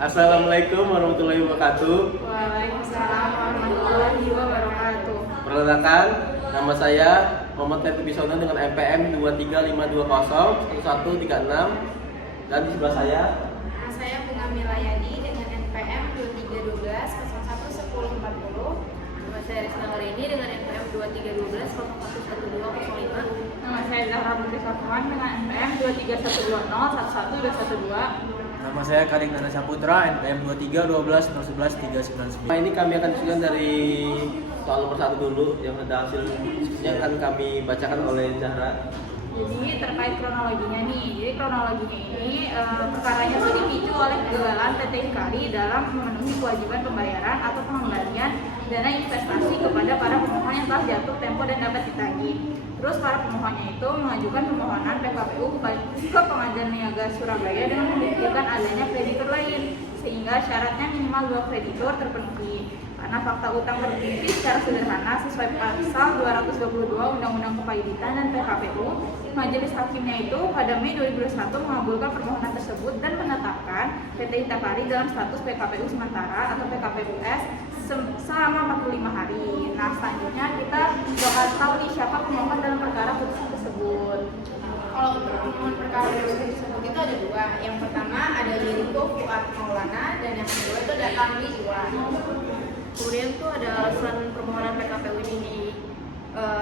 Assalamualaikum warahmatullahi wabarakatuh. Waalaikumsalam warahmatullahi wabarakatuh. Perkenalkan, nama saya Muhammad Ferdi Bisono dengan NPM 235201136 dan di sebelah saya Saya Bunga Milayani dengan NPM 2312 011040. Nama saya Rizna Marini dengan NPM 2312 011205. Nama saya Zahra Putri Safwan dengan NPM 23120 11212. Nama saya Karing Nana Saputra, NPM 2312 011 399. ini kami akan diskusikan dari soal nomor 1 dulu yang ada hasilnya akan kami bacakan oleh Zahra. Jadi terkait kronologinya nih, jadi kronologinya ini perkaranya itu dipicu oleh kegagalan PT Hikari dalam memenuhi kewajiban pembayaran atau pengembalian dana investasi kepada para pemohon yang telah jatuh tempo dan dapat ditagih. Terus para pemohonnya itu mengajukan permohonan PKPU ke Pengadilan Niaga Surabaya dengan membuktikan adanya kreditur lain, sehingga syaratnya minimal 2 kreditur terpenuhi. Karena fakta utang terbukti secara sederhana sesuai pasal 222 Undang-Undang Kepayditan dan PKPU, Majelis Hakimnya itu pada Mei 2021 mengabulkan permohonan tersebut dan menetapkan PT Hikari dalam status PKPU sementara atau PKPUS selama 45 hari. Nah, selanjutnya kita bakal tahu nih siapa pemohon dalam perkara putusan tersebut. Kalau untuk pemohon perkara tersebut itu ada dua. Yang pertama ada Liriko Fuad Maulana dan yang kedua itu ada Kamli Iwan. Kemudian itu ada alasan permohonan PKPU ini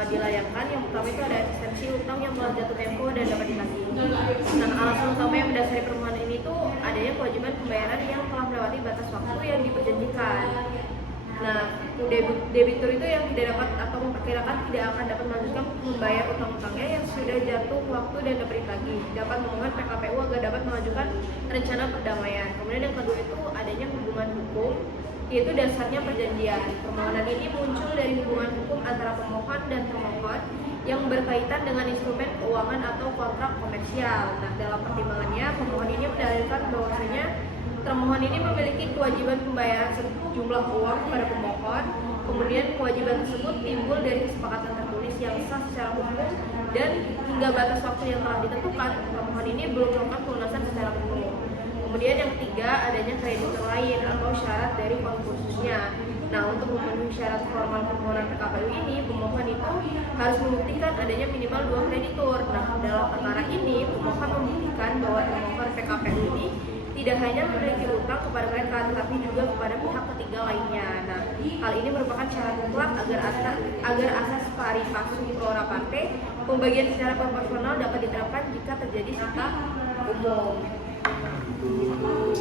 dilayangkan. Yang pertama itu ada eksistensi utang yang telah jatuh tempo dan dapat ditagih. Nah, alasan utama yang mendasari permohonan ini tuh adanya kewajiban pembayaran yang telah melewati batas waktu yang diperjanjikan. Nah, debitur itu yang tidak dapat atau memperkirakan tidak akan dapat melanjutkan membayar utang-utangnya yang sudah jatuh waktu dan dapat ditagih, dapat memohon PKPU agar dapat mengajukan rencana perdamaian. Kemudian yang kedua itu adanya hubungan hukum, yaitu dasarnya perjanjian. Permohonan ini muncul dari hubungan hukum antara pemohon dan termohon yang berkaitan dengan instrumen keuangan atau kontrak komersial. Nah, dalam pertimbangannya, pemohon ini mendalilkan bahwasanya termohon ini memiliki kewajiban pembayaran sejumlah uang kepada pemohon. Kemudian kewajiban tersebut timbul dari kesepakatan tertulis yang sah secara hukum dan hingga batas waktu yang telah ditentukan, termohon ini belum melakukan pelunasan secara penuh. Kemudian yang ketiga adanya kreditur lain atau syarat dari konkursusnya. Nah, untuk memenuhi syarat formal permohonan PKPU ini, pemohon itu harus membuktikan adanya minimal 2 kreditur. Nah, dalam perkara ini, pemohon membuktikan bahwa termohon PKPU ini tidak hanya memiliki utang kepada mereka, tetapi juga kepada pihak ketiga lainnya. Nah, hal ini merupakan syarat mutlak agar asas pari passu pro raparte, pembagian secara proporsional dapat diterapkan jika terjadi sengketa umum.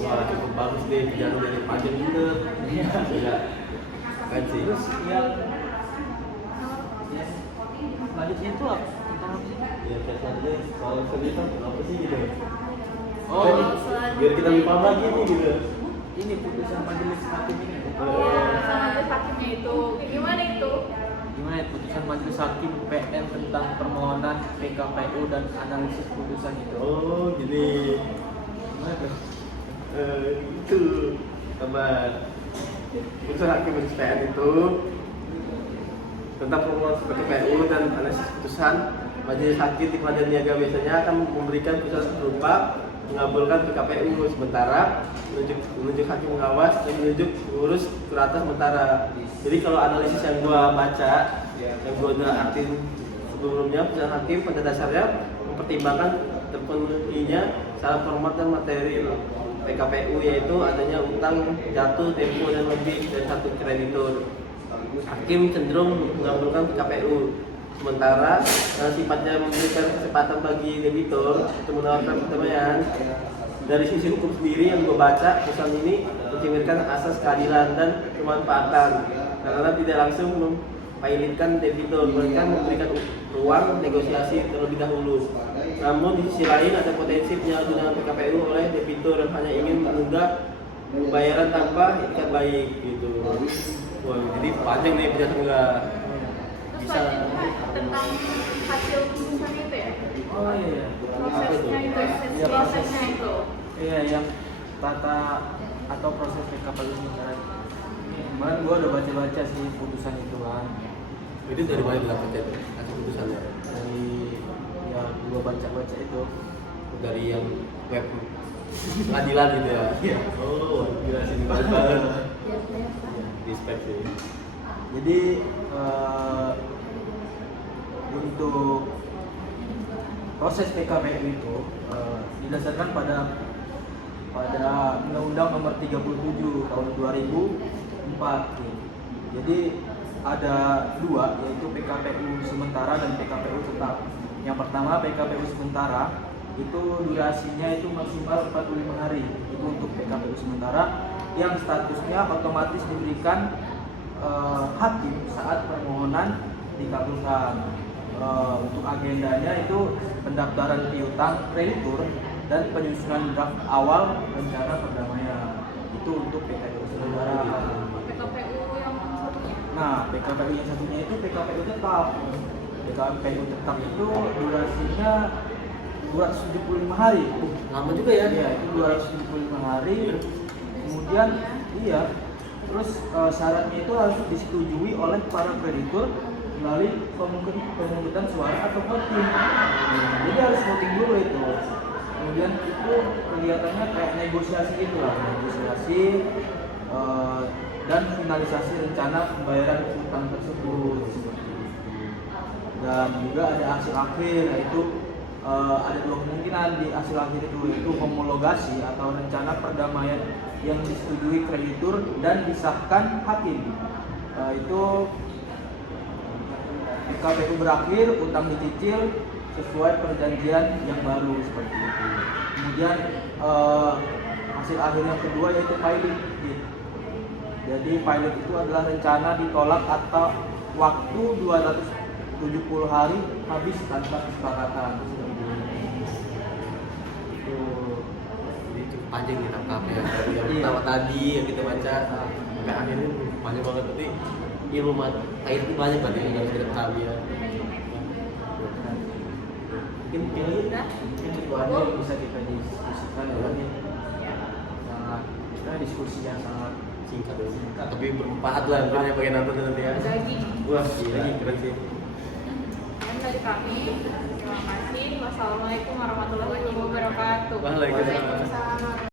Wah, cukup bagus deh, jangan jadi panjang gitu. Iya. Kan sih. Terus yang selanjutnya itu apa? Tentang apa sih? Ya, kayak saja soal cerita apa sih gitu. Oh, Biar kita lebih paham lagi nih gitu. ini putusan majelis hakim ini. Putusan majelis hakimnya itu gimana itu? Gimana ya, putusan majelis hakim PN tentang permohonan PKPU dan analisis putusan itu? Oh, gini. Gimana tuh? Itu kabar putusan hakim majelis PN itu tentang permohonan PKPU dan analisis putusan. Majelis hakim di Pengadilan Niaga biasanya akan memberikan putusan berupa mengabulkan PKPU sementara, menunjuk hakim pengawas dan menunjuk pengurus kurata sementara. Jadi kalau analisis yang gua baca, yang gua udah aktif sebelumnya, putusan hakim pada dasarnya mempertimbangkan terpenuhinya syarat format dan material PKPU, yaitu adanya utang jatuh tempo dan lebih dari 1 kreditur. Hakim cenderung mengabulkan PKPU sementara sifatnya memberikan kesempatan bagi debitur untuk menawarkan perdamaian. Dari sisi hukum sendiri yang gue baca, putusan ini mencerminkan asas keadilan dan kemanfaatan karena tidak langsung mempilotkan debitur, mereka memberikan ruang negosiasi terlebih dahulu. Namun di sisi lain ada potensi penyalahgunaan PKPU oleh debitur yang hanya ingin menunda pembayaran tanpa itikat baik gitu. Wah, jadi panjang nih penjelasan enggak bisa Tentang hasil putusan itu ya? Oh iya. Prosesnya itu, Iya, prosesnya itu. Iya, yang tata atau proses PKPU ini kan. Kemarin gua udah baca-baca sih putusan itu kan. itu dari mana didapatnya itu hasil putusannya? Dari ya gua baca-baca itu. Dari yang web pengadilan gitu ya? Iya. Oh, Respect sih. Jadi untuk proses PKPU itu didasarkan pada Undang-Undang Nomor 37 Tahun 2004. Jadi ada dua, yaitu PKPU sementara dan PKPU tetap. Yang pertama PKPU sementara itu durasinya itu maksimal 45 hari. Itu untuk PKPU sementara yang statusnya otomatis diberikan hakim saat permohonan dikabulkan. Untuk agendanya itu pendaftaran piutang kreditur dan penyusunan draft awal rencana perdamaian. Itu untuk PKPU sementara. PKPU yang satunya. Nah, PKPU yang satunya itu PKPU tetap. PKPU tetap itu durasinya 275 hari. Lama juga ya? Iya, itu 275 hari. Kemudian terus syaratnya itu harus disetujui oleh para kreditur melalui pemungutan suara atau voting. Jadi harus voting dulu itu. Kemudian itu kelihatannya kayak negosiasi gitu lah, negosiasi dan finalisasi rencana pembayaran utang tersebut seperti itu. Dan juga ada hasil akhir, yaitu ada dua kemungkinan di hasil akhir itu, yaitu homologasi atau rencana perdamaian yang disetujui kreditur dan disahkan hakim. Itu PKPU berakhir, utang dicicil sesuai perjanjian yang baru seperti itu. Kemudian hasil akhir yang kedua yaitu pilot. Jadi pilot itu adalah rencana ditolak atau waktu 270 hari habis tanpa kesepakatan. Jadi cukup panjang nih tangkapnya dari yang pertama tadi yang kita baca sampai akhirnya panjang banget. Tapi ilmu air itu banyak banget yang harus kita tahu ya. Mungkin itu Mungkin yang bisa kita diskusikan ya nih. Sangat kita diskusi yang sangat singkat, tapi bermanfaat lah sebenarnya bagi nonton nanti ya. Daging. Wah, gila, keren sih. Dan dari kami, terima kasih. Wassalamualaikum warahmatullahi wabarakatuh. Waalaikumsalam. Waalaikumsalam.